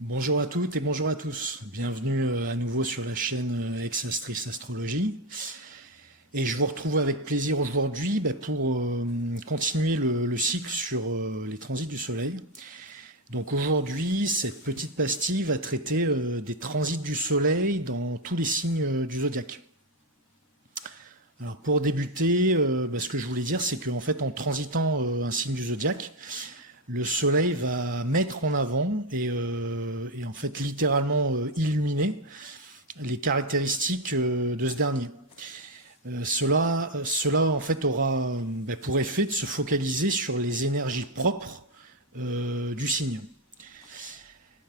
Bonjour à toutes et bonjour à tous. Bienvenue à nouveau sur la chaîne Exastris Astrologie. Et je vous retrouve avec plaisir aujourd'hui pour continuer le cycle sur les transits du Soleil. Donc aujourd'hui, cette petite pastille va traiter des transits du Soleil dans tous les signes du zodiaque. Alors pour débuter, ce que je voulais dire, c'est qu'en fait, en transitant un signe du zodiaque, le Soleil va mettre en avant et en fait littéralement illuminer les caractéristiques de ce dernier. Cela en fait aura pour effet de se focaliser sur les énergies propres du signe.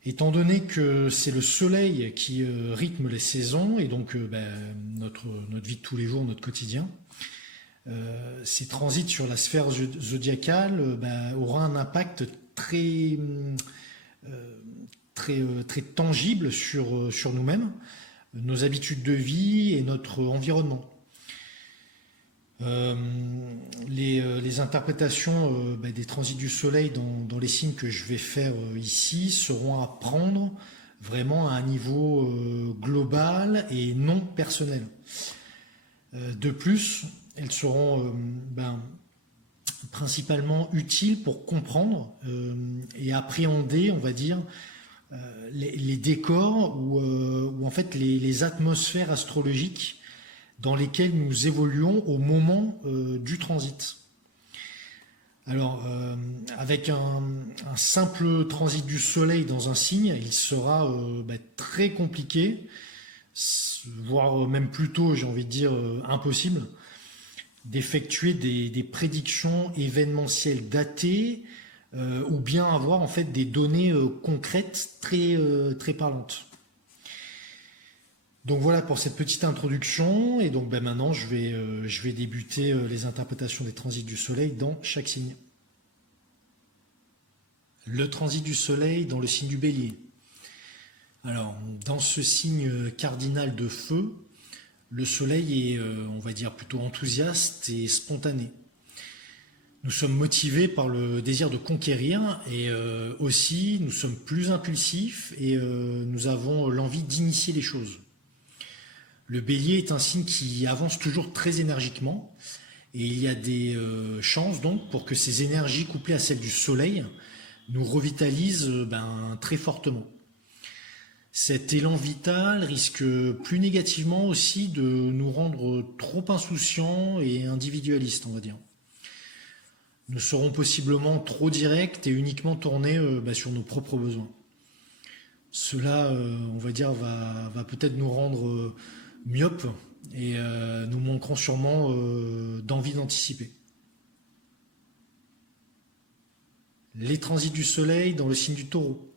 Étant donné que c'est le Soleil qui rythme les saisons et donc notre vie de tous les jours, notre quotidien, ces transits sur la sphère zodiacale aura un impact très tangible sur nous-mêmes, nos habitudes de vie et notre environnement. Les interprétations des transits du Soleil dans les signes que je vais faire ici seront à prendre vraiment à un niveau global et non personnel. De plus, elles seront principalement utiles pour comprendre et appréhender, on va dire, les décors ou en fait les atmosphères astrologiques dans lesquelles nous évoluons au moment du transit. Alors, avec un simple transit du Soleil dans un signe, il sera très compliqué, voire même plutôt, j'ai envie de dire, impossible, d'effectuer des prédictions événementielles datées ou bien avoir en fait des données concrètes très parlantes. Donc voilà pour cette petite introduction et donc maintenant je vais débuter les interprétations des transits du Soleil dans chaque signe. Le transit du Soleil dans le signe du Bélier. Alors dans ce signe cardinal de feu, le Soleil est, on va dire, plutôt enthousiaste et spontané. Nous sommes motivés par le désir de conquérir et aussi nous sommes plus impulsifs et nous avons l'envie d'initier les choses. Le Bélier est un signe qui avance toujours très énergiquement et il y a des chances donc pour que ces énergies couplées à celles du Soleil nous revitalisent très fortement. Cet élan vital risque plus négativement aussi de nous rendre trop insouciants et individualistes, on va dire. Nous serons possiblement trop directs et uniquement tournés sur nos propres besoins. Cela, on va dire, va peut-être nous rendre myopes et nous manquerons sûrement d'envie d'anticiper. Les transits du Soleil dans le signe du Taureau.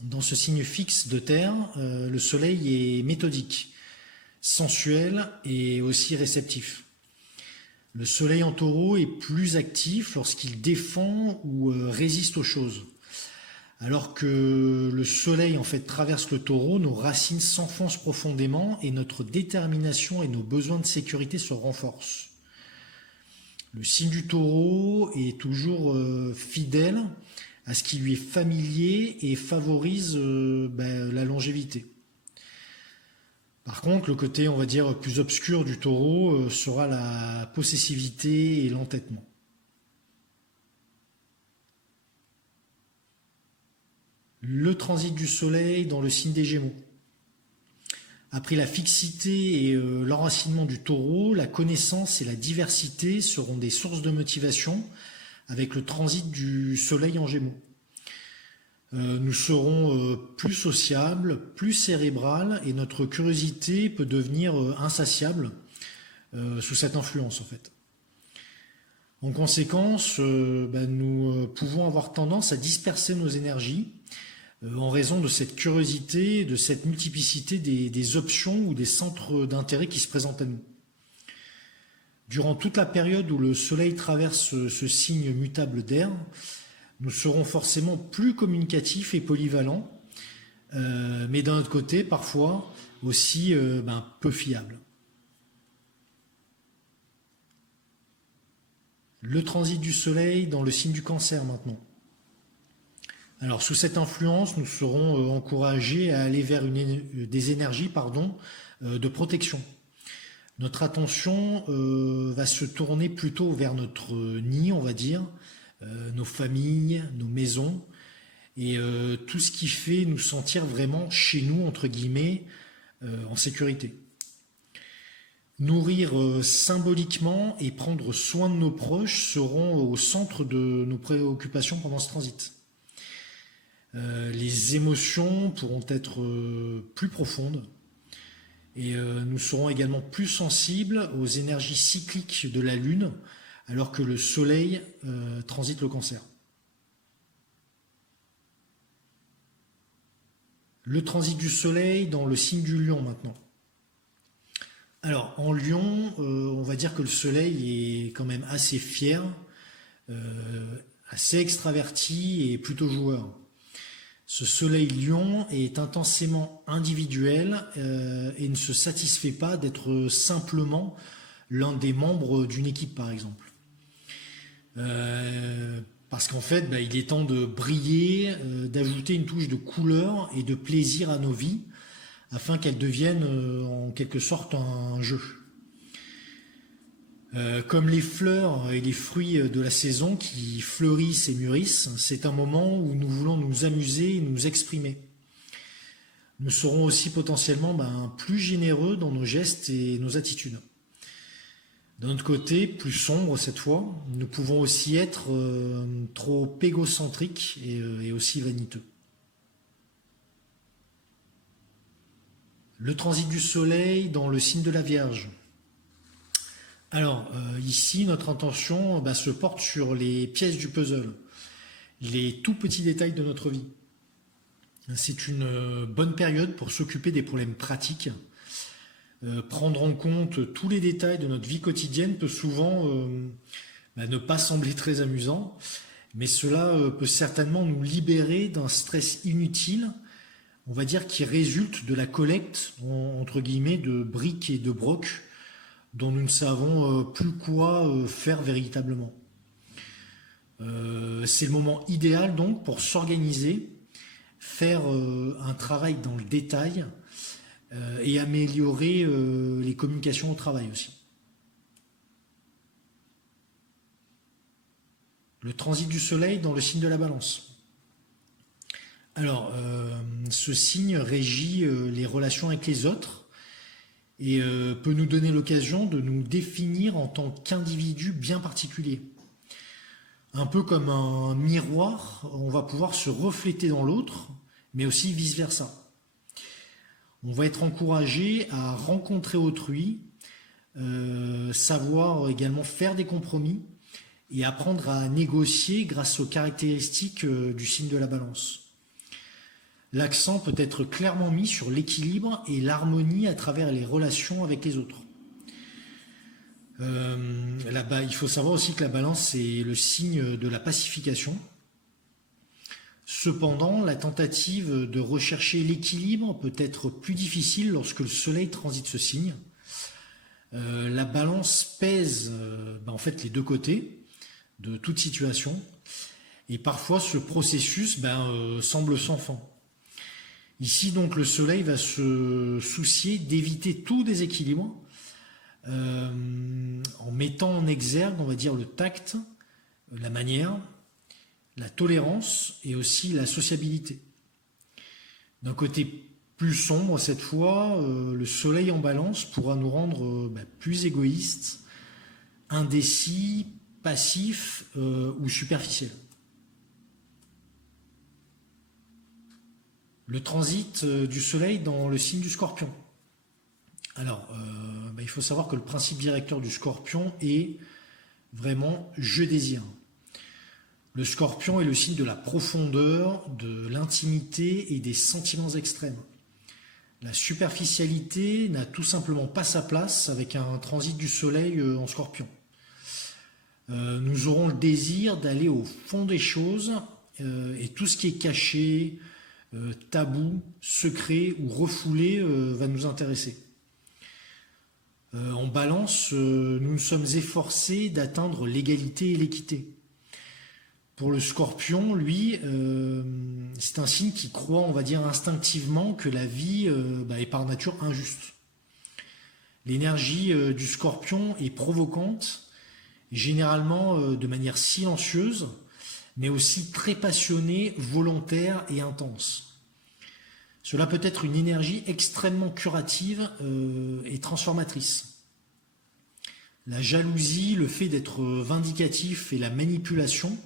Dans ce signe fixe de terre, le Soleil est méthodique, sensuel et aussi réceptif. Le Soleil en Taureau est plus actif lorsqu'il défend ou résiste aux choses. Alors que le Soleil en fait traverse le Taureau, nos racines s'enfoncent profondément et notre détermination et nos besoins de sécurité se renforcent. Le signe du Taureau est toujours fidèle à ce qui lui est familier et favorise la longévité. Par contre, le côté, on va dire, plus obscur du Taureau sera la possessivité et l'entêtement. Le transit du Soleil dans le signe des Gémeaux. Après la fixité et l'enracinement du Taureau, la connaissance et la diversité seront des sources de motivation avec le transit du Soleil en Gémeaux. Nous serons plus sociables, plus cérébrales et notre curiosité peut devenir insatiable sous cette influence en fait. En conséquence, nous pouvons avoir tendance à disperser nos énergies en raison de cette curiosité, de cette multiplicité des options ou des centres d'intérêt qui se présentent à nous. Durant toute la période où le Soleil traverse ce signe mutable d'air, nous serons forcément plus communicatifs et polyvalents, mais d'un autre côté, parfois aussi peu fiables. Le transit du soleil dans le signe du cancer maintenant. Alors sous cette influence, nous serons encouragés à aller vers des énergies de protection. Notre attention va se tourner plutôt vers notre nid, on va dire, nos familles, nos maisons, et tout ce qui fait nous sentir vraiment chez nous, entre guillemets, en sécurité. Nourrir symboliquement et prendre soin de nos proches seront au centre de nos préoccupations pendant ce transit. Les émotions pourront être plus profondes et nous serons également plus sensibles aux énergies cycliques de la Lune alors que le Soleil transite le Cancer. Le transit du Soleil dans le signe du Lion maintenant. Alors en Lion, on va dire que le Soleil est quand même assez fier, assez extraverti et plutôt joueur. Ce Soleil Lion est intensément individuel et ne se satisfait pas d'être simplement l'un des membres d'une équipe, par exemple. Parce qu'en fait, il est temps de briller, d'ajouter une touche de couleur et de plaisir à nos vies, afin qu'elles deviennent en quelque sorte un jeu. Comme les fleurs et les fruits de la saison qui fleurissent et mûrissent, c'est un moment où nous voulons nous amuser et nous exprimer. Nous serons aussi potentiellement plus généreux dans nos gestes et nos attitudes. D'un autre côté, plus sombre cette fois, nous pouvons aussi être trop égocentriques et aussi vaniteux. Le transit du soleil dans le signe de la Vierge. Alors, ici, notre intention se porte sur les pièces du puzzle, les tout petits détails de notre vie. C'est une bonne période pour s'occuper des problèmes pratiques. Prendre en compte tous les détails de notre vie quotidienne peut souvent ne pas sembler très amusant, mais cela peut certainement nous libérer d'un stress inutile, on va dire, qui résulte de la collecte, entre guillemets, de briques et de brocs, dont nous ne savons plus quoi faire véritablement. C'est le moment idéal donc pour s'organiser, faire un travail dans le détail et améliorer les communications au travail aussi. Le transit du soleil dans le signe de la Balance. Alors, ce signe régit les relations avec les autres et peut nous donner l'occasion de nous définir en tant qu'individu bien particulier. Un peu comme un miroir, on va pouvoir se refléter dans l'autre, mais aussi vice-versa. On va être encouragé à rencontrer autrui, savoir également faire des compromis et apprendre à négocier grâce aux caractéristiques du signe de la Balance. L'accent peut être clairement mis sur l'équilibre et l'harmonie à travers les relations avec les autres. Il faut savoir aussi que la Balance est le signe de la pacification. Cependant, la tentative de rechercher l'équilibre peut être plus difficile lorsque le soleil transite ce signe. La Balance pèse en fait les deux côtés de toute situation et parfois ce processus semble sans fin. Ici donc le soleil va se soucier d'éviter tout déséquilibre en mettant en exergue, on va dire, le tact, la manière, la tolérance et aussi la sociabilité. D'un côté plus sombre cette fois, le soleil en Balance pourra nous rendre plus égoïstes, indécis, passifs ou superficiels. Le transit du soleil dans le signe du Scorpion. Alors, il faut savoir que le principe directeur du Scorpion est vraiment « je désire ». Le Scorpion est le signe de la profondeur, de l'intimité et des sentiments extrêmes. La superficialité n'a tout simplement pas sa place avec un transit du soleil en Scorpion. Nous aurons le désir d'aller au fond des choses et tout ce qui est caché, tabou, secret ou refoulé va nous intéresser. En balance, nous nous sommes efforcés d'atteindre l'égalité et l'équité. Pour le scorpion, lui, c'est un signe qui croit, on va dire, instinctivement que la vie est par nature injuste. L'énergie du scorpion est provocante, généralement de manière silencieuse, mais aussi très passionnée, volontaire et intense. Cela peut être une énergie extrêmement curative et transformatrice. La jalousie, le fait d'être vindicatif et la manipulation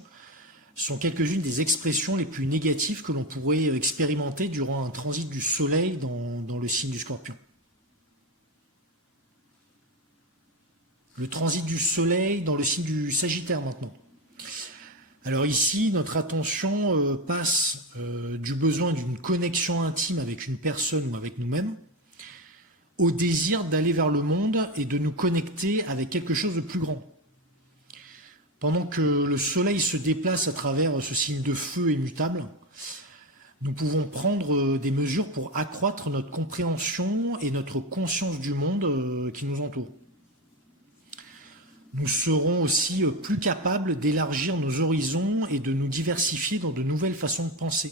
sont quelques-unes des expressions les plus négatives que l'on pourrait expérimenter durant un transit du soleil dans le signe du scorpion. Le transit du soleil dans le signe du sagittaire maintenant. Alors ici, notre attention passe du besoin d'une connexion intime avec une personne ou avec nous-mêmes au désir d'aller vers le monde et de nous connecter avec quelque chose de plus grand. Pendant que le soleil se déplace à travers ce signe de feu immutable, nous pouvons prendre des mesures pour accroître notre compréhension et notre conscience du monde qui nous entoure. Nous serons aussi plus capables d'élargir nos horizons et de nous diversifier dans de nouvelles façons de penser.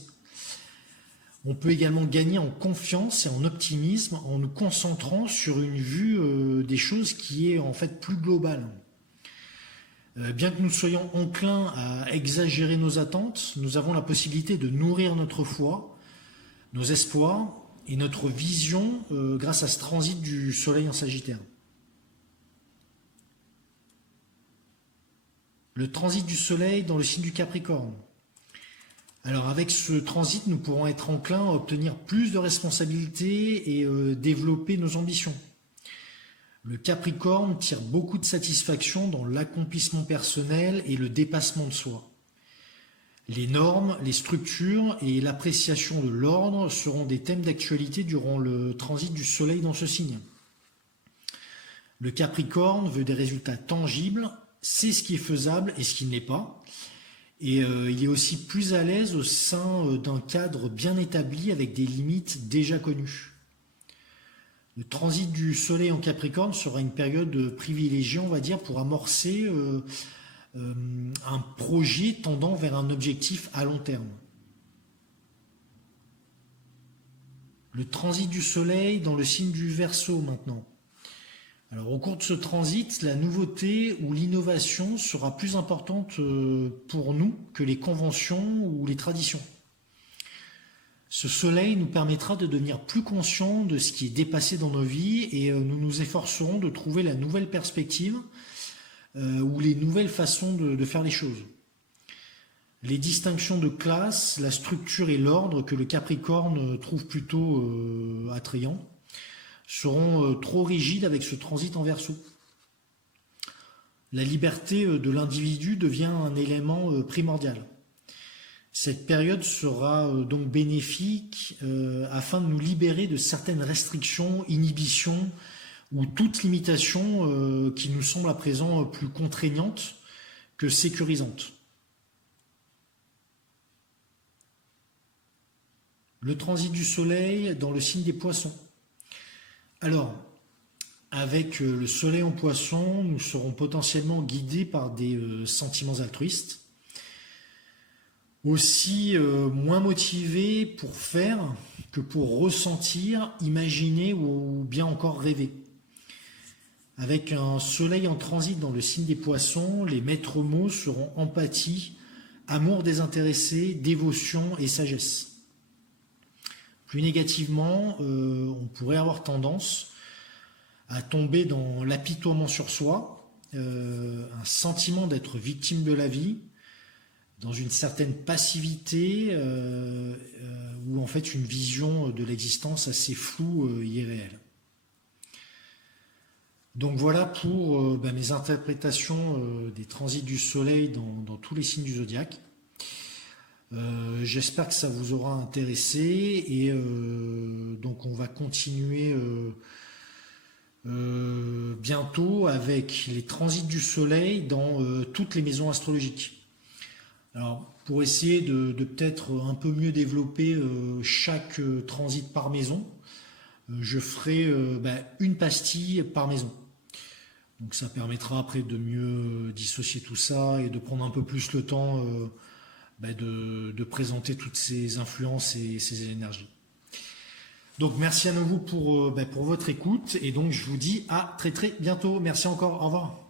On peut également gagner en confiance et en optimisme en nous concentrant sur une vue des choses qui est en fait plus globale. Bien que nous soyons enclins à exagérer nos attentes, nous avons la possibilité de nourrir notre foi, nos espoirs et notre vision grâce à ce transit du soleil en Sagittaire. Le transit du soleil dans le signe du Capricorne. Alors avec ce transit, nous pourrons être enclins à obtenir plus de responsabilités et développer nos ambitions. Le Capricorne tire beaucoup de satisfaction dans l'accomplissement personnel et le dépassement de soi. Les normes, les structures et l'appréciation de l'ordre seront des thèmes d'actualité durant le transit du soleil dans ce signe. Le Capricorne veut des résultats tangibles, sait ce qui est faisable et ce qui ne l'est pas. Et il est aussi plus à l'aise au sein d'un cadre bien établi avec des limites déjà connues. Le transit du soleil en Capricorne sera une période privilégiée, on va dire, pour amorcer un projet tendant vers un objectif à long terme. Le transit du soleil dans le signe du Verseau maintenant. Alors au cours de ce transit, la nouveauté ou l'innovation sera plus importante pour nous que les conventions ou les traditions. Ce soleil nous permettra de devenir plus conscients de ce qui est dépassé dans nos vies et nous nous efforcerons de trouver la nouvelle perspective ou les nouvelles façons de faire les choses. Les distinctions de classe, la structure et l'ordre que le Capricorne trouve plutôt attrayants seront trop rigides avec ce transit en Verseau. La liberté de l'individu devient un élément primordial. Cette période sera donc bénéfique afin de nous libérer de certaines restrictions, inhibitions ou toute limitation qui nous semble à présent plus contraignante que sécurisante. Le transit du soleil dans le signe des Poissons. Alors, avec le soleil en Poissons, nous serons potentiellement guidés par des sentiments altruistes, aussi moins motivés pour faire que pour ressentir, imaginer ou bien encore rêver. Avec un soleil en transit dans le signe des Poissons, les maîtres mots seront empathie, amour désintéressé, dévotion et sagesse. Plus négativement, on pourrait avoir tendance à tomber dans l'apitoiement sur soi, un sentiment d'être victime de la vie, dans une certaine passivité ou en fait une vision de l'existence assez floue et irréelle. Donc voilà pour mes interprétations des transits du soleil dans tous les signes du zodiaque. J'espère que ça vous aura intéressé et donc on va continuer bientôt avec les transits du soleil dans toutes les maisons astrologiques. Alors pour essayer de peut-être un peu mieux développer chaque transit par maison, je ferai une pastille par maison. Donc ça permettra après de mieux dissocier tout ça et de prendre un peu plus le temps de présenter toutes ces influences et ces énergies. Donc merci à nouveau pour votre écoute et donc je vous dis à très très bientôt. Merci encore, au revoir.